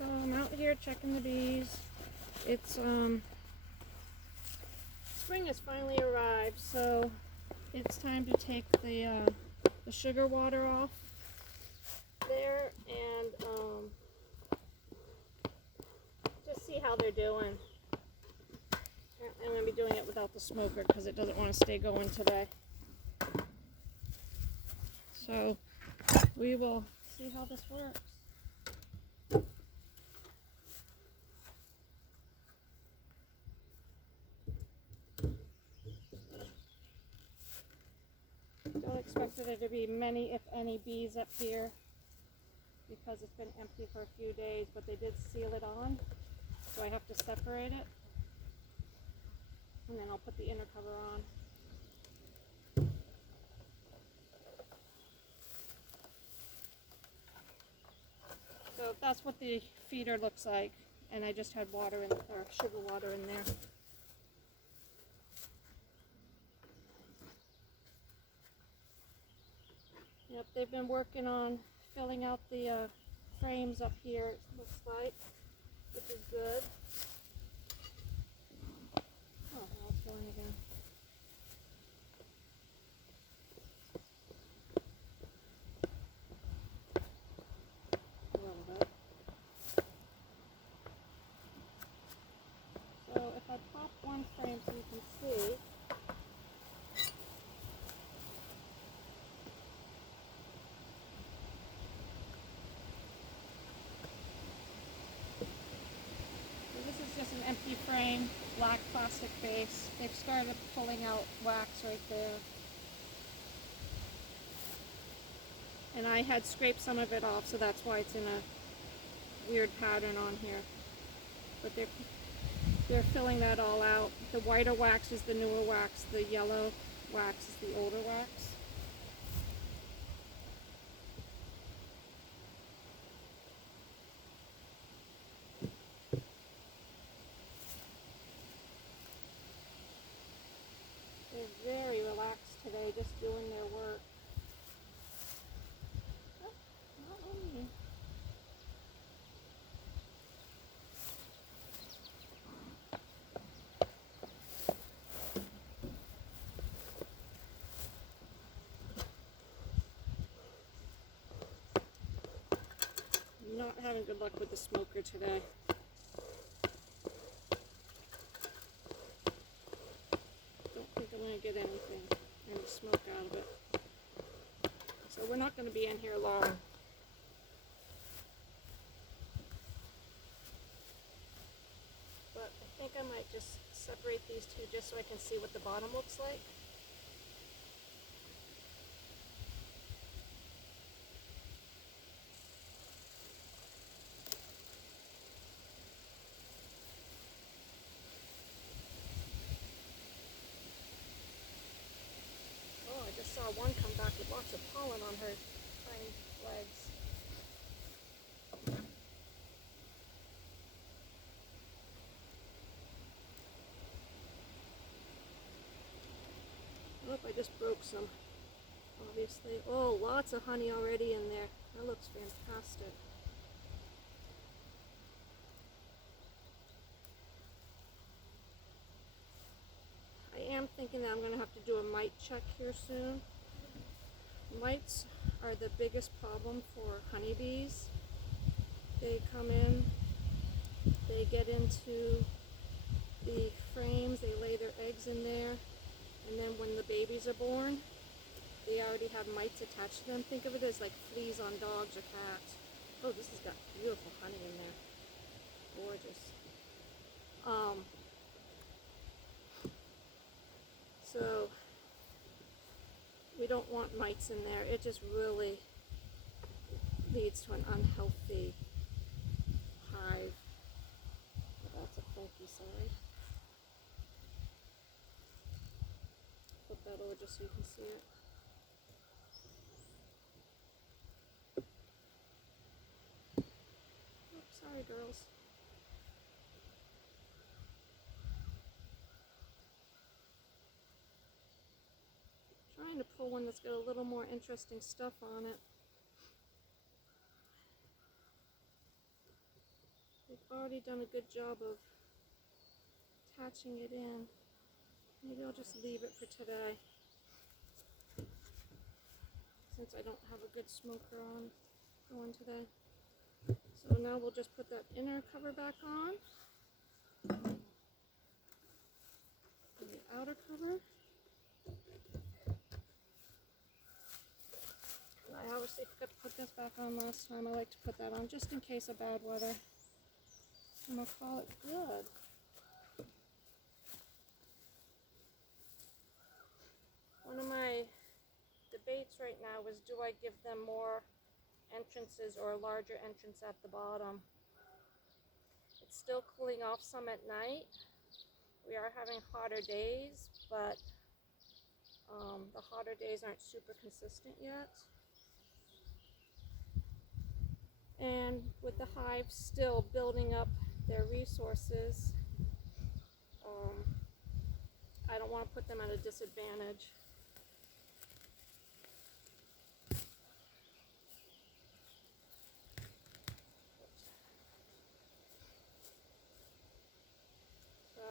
So I'm out here checking the bees. It's spring has finally arrived, so it's time to take the sugar water off there and just see how they're doing. Apparently I'm going to be doing it without the smoker because it doesn't want to stay going today. So we will see how this works. Don't expect there to be many, if any, bees up here because it's been empty for a few days, but they did seal it on, so I have to separate it, and then I'll put the inner cover on. So that's what the feeder looks like, and I just had water in, or sugar water in there. Yep, they've been working on filling out the frames up here, it looks like, which is good. Oh, now it's going again. A little bit. So if I pop one frame so you can see, just an empty frame, black plastic base. They've started pulling out wax right there. And I had scraped some of it off, so that's why it's in a weird pattern on here. But they're filling that all out. The whiter wax is the newer wax, the yellow wax is the older wax. They're very relaxed today, just doing their work. Oh, not on me. I'm not having good luck with the smoker today. I'm going to get any smoke out of it. So we're not going to be in here long. But I think I might just separate these two just so I can see what the bottom looks like. I just saw one come back with lots of pollen on her tiny legs. Oh, I just broke some, obviously. Oh, lots of honey already in there. That looks fantastic. I am thinking that I'm going to have to do a mite check here soon. Mites are the biggest problem for honeybees. They come in, they get into the frames, they lay their eggs in there, and then when the babies are born, they already have mites attached to them. Think of it as like fleas on dogs or cats. Oh, this has got beautiful honey in there. Gorgeous. So we don't want mites in there. It just really leads to an unhealthy hive. Oh, that's a funky side. Flip that over just so you can see it. Oh, sorry, girls. Trying to pull one that's got a little more interesting stuff on it. They've already done a good job of attaching it in. Maybe I'll just leave it for today, since I don't have a good smoker going today. So now we'll just put that inner cover back on. And the outer cover. I obviously forgot to put this back on last time. I like to put that on just in case of bad weather. I'm going to call it good. One of my debates right now is, do I give them more entrances or a larger entrance at the bottom? It's still cooling off some at night. We are having hotter days, but the hotter days aren't super consistent yet. And with the hives still building up their resources, I don't want to put them at a disadvantage. So,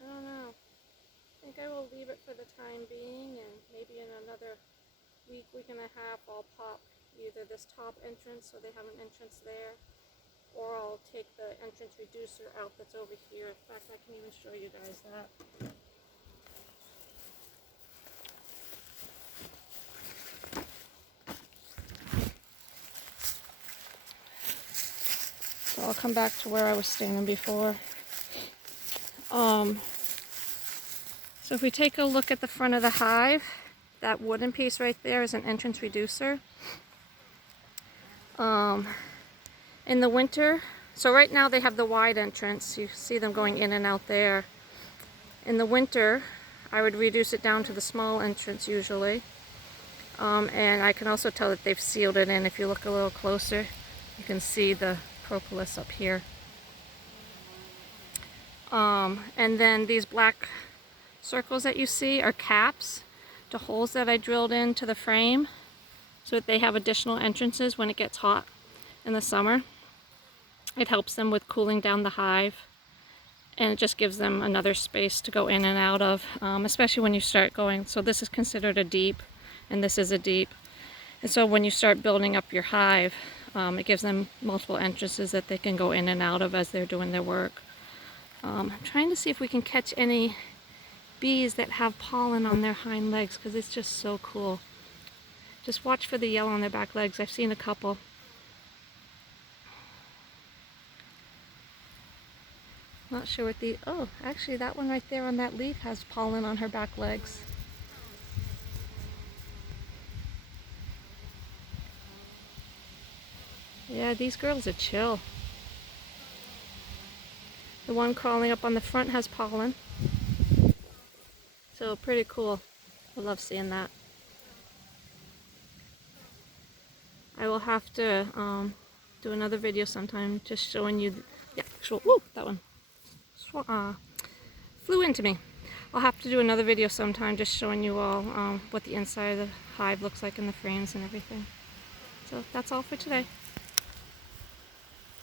I don't know. I think I will leave it for the time being, and maybe in another week, week and a half, I'll pop either this top entrance so they have an entrance there, or I'll take the entrance reducer out that's over here. In fact, I can even show you guys that. So I'll come back to where I was standing before. So if we take a look at the front of the hive, that wooden piece right there is an entrance reducer. In the winter, so right now they have the wide entrance. You see them going in and out there. In the winter, I would reduce it down to the small entrance usually. And I can also tell that they've sealed it in. If you look a little closer, you can see the propolis up here. And then these black circles that you see are caps to holes that I drilled into the frame so that they have additional entrances when it gets hot in the summer. It helps them with cooling down the hive, and it just gives them another space to go in and out of, especially when you start going. So this is considered a deep, and this is a deep. And so when you start building up your hive, it gives them multiple entrances that they can go in and out of as they're doing their work. I'm trying to see if we can catch any bees that have pollen on their hind legs, because it's just so cool. Just watch for the yellow on their back legs. I've seen a couple. Not sure what the, oh, actually that one right there on that leaf has pollen on her back legs. Yeah, these girls are chill. The one crawling up on the front has pollen. So pretty cool. I love seeing that. I will have to do another video sometime just showing you the actual, whoa, that one flew into me. I'll have to do another video sometime just showing you all what the inside of the hive looks like in the frames and everything. So that's all for today.